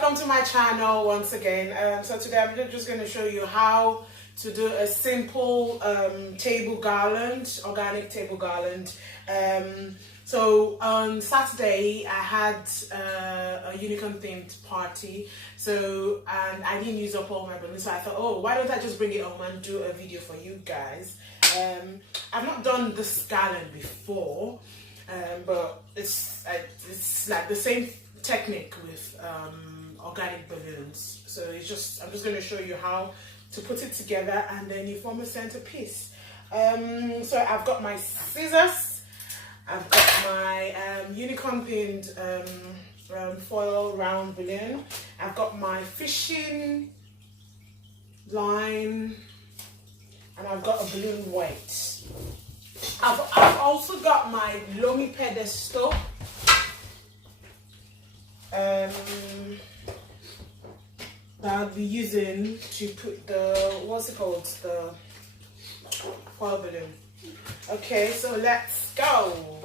welcome to my channel once again. So today I'm just going to show you how to do a simple table garland, organic table garland. So on Saturday I had a unicorn themed party, and I didn't use up all my balloons, so I thought, oh, why don't I just bring it home and do a video for you guys. I've not done this garland before, but it's like the same technique with organic balloons. So I'm just going to show you how to put it together, and then you form a centerpiece. So I've got my scissors, I've got my unicorn themed foil round balloon, I've got my fishing line, and I've got a balloon weight. I've also got my lomi pedestal, that I'll be using to put the, what's it called, the foil balloon. Okay, so let's go.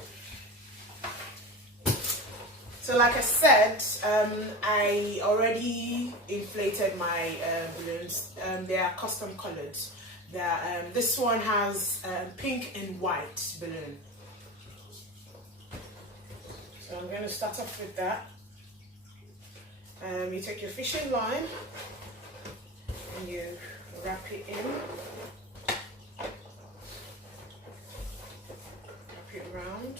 So like I said, I already inflated my balloons. They are custom colored. This one has pink and white balloon. So I'm going to start off with that. You take your fishing line and you wrap it in. Wrap it around.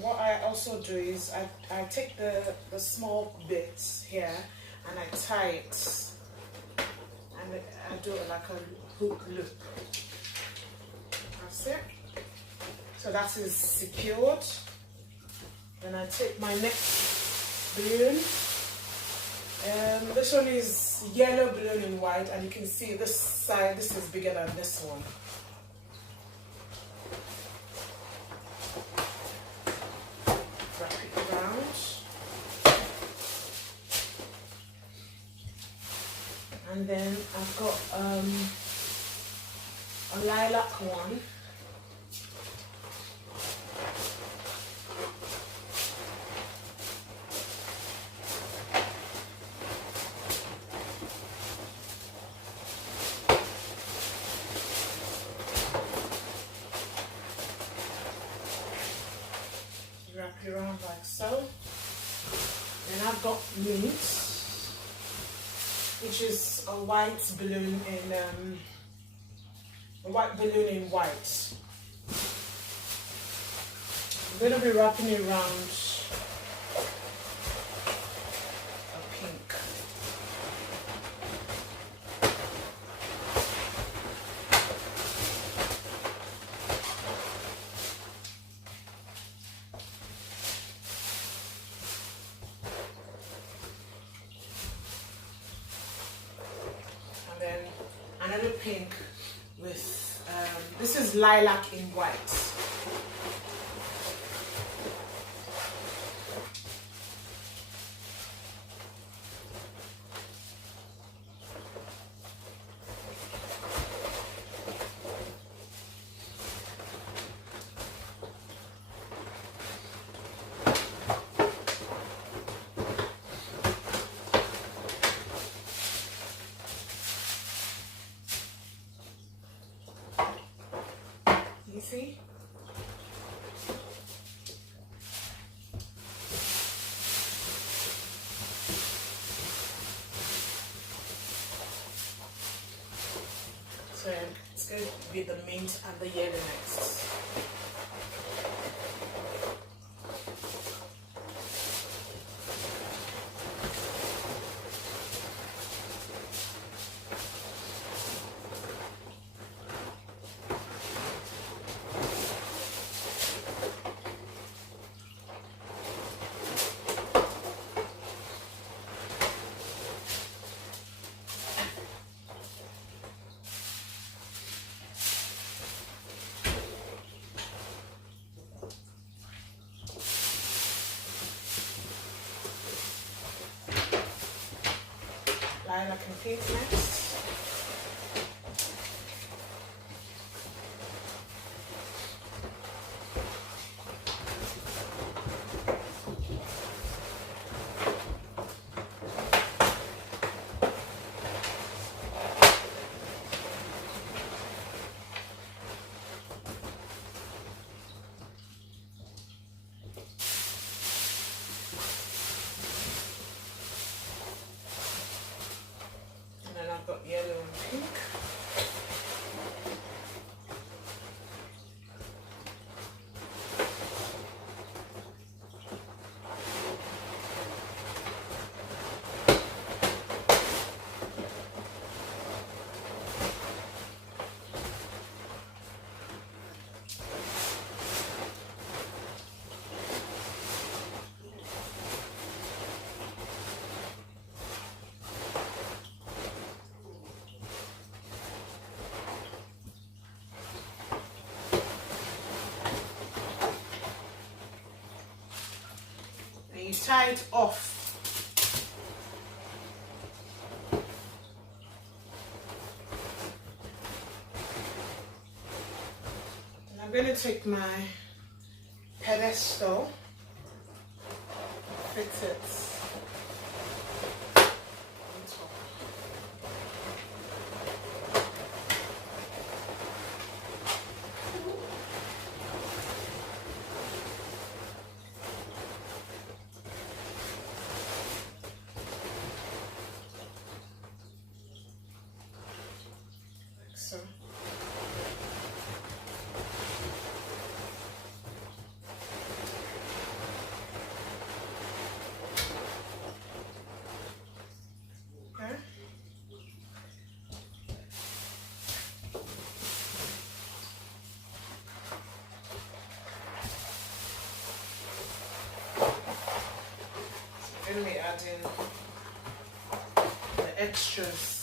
What I also do is I take the small bits here and I tie it, and I do it like a hook loop. That's it. So that is secured. Then I take my next balloon. This one is yellow balloon and white, and you can see this side, this is bigger than this one. Wrap it around. And then I've got a lilac one. Wrap it around like so. Then I've got mint, which is a white balloon in white. I'm going to be wrapping it around a pink. Another pink with, this is lilac in white. You see? So it's going to be the mint and the yellow next. Lilac and pink next. tie it off. And I'm going to take my pedestal, fix it on top. Like so. I'm going to be adding the extras.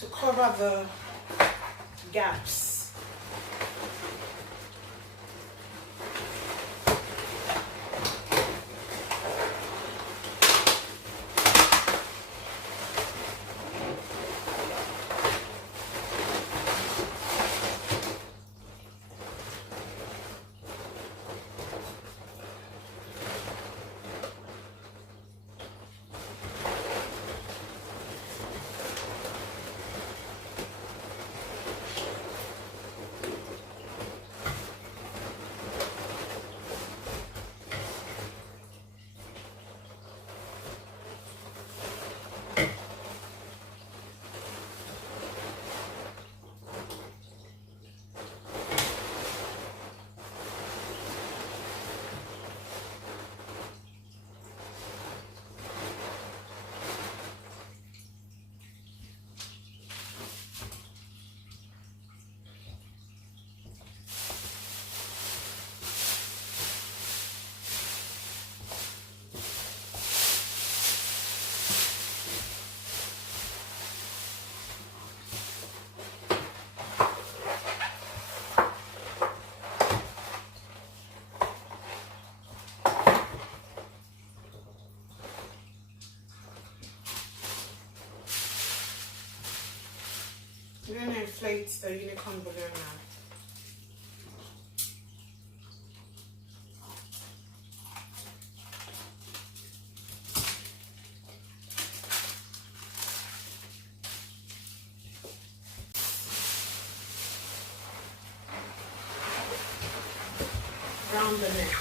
To cover the gaps. We're going to inflate the unicorn balloon now. Around the neck.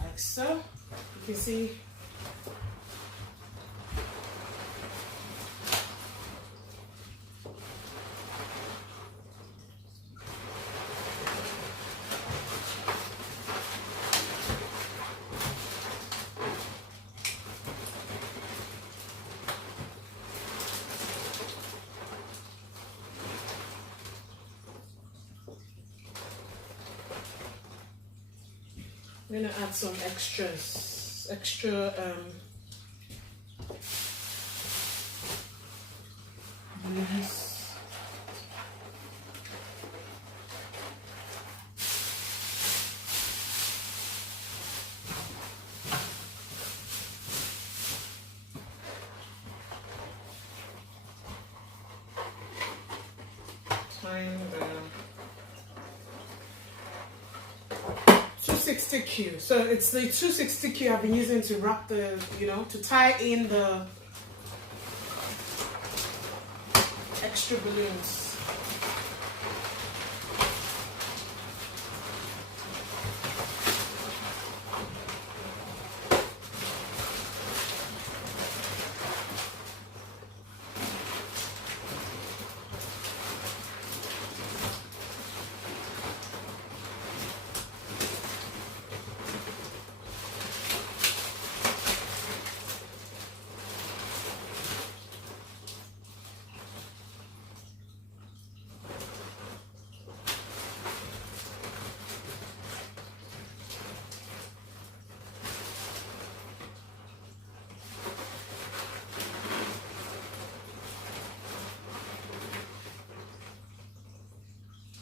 Like so. You can see I'm going to add some extra balloons. 260Q. So it's the 260Q I've been using to wrap the, to tie in the extra balloons.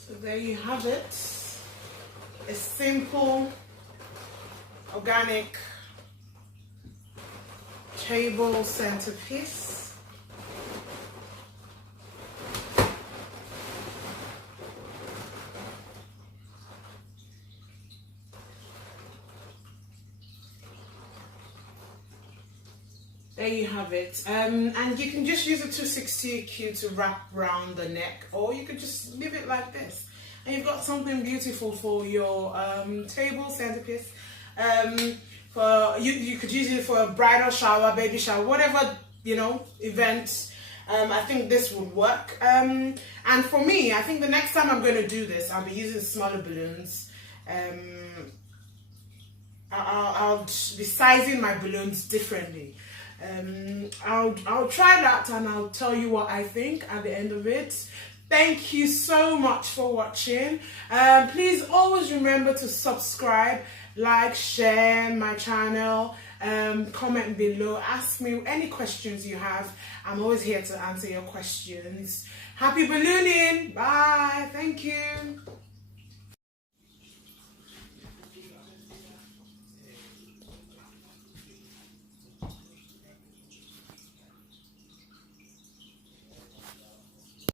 So there you have it, a simple organic table centerpiece. There you have it, and you can just use a 260Q to wrap around the neck, or you could just leave it like this, and you've got something beautiful for your table centerpiece. For you could use it for a bridal shower, baby shower, whatever event. I think this would work. And for me, I think the next time I'm going to do this, I'll be using smaller balloons. I'll be sizing my balloons differently. I'll try that and I'll tell you what I think at the end of it. Thank you so much for watching. Please always remember to subscribe, like, share my channel, comment below, ask me any questions you have. I'm always here to answer your questions. Happy ballooning. Bye. Thank you.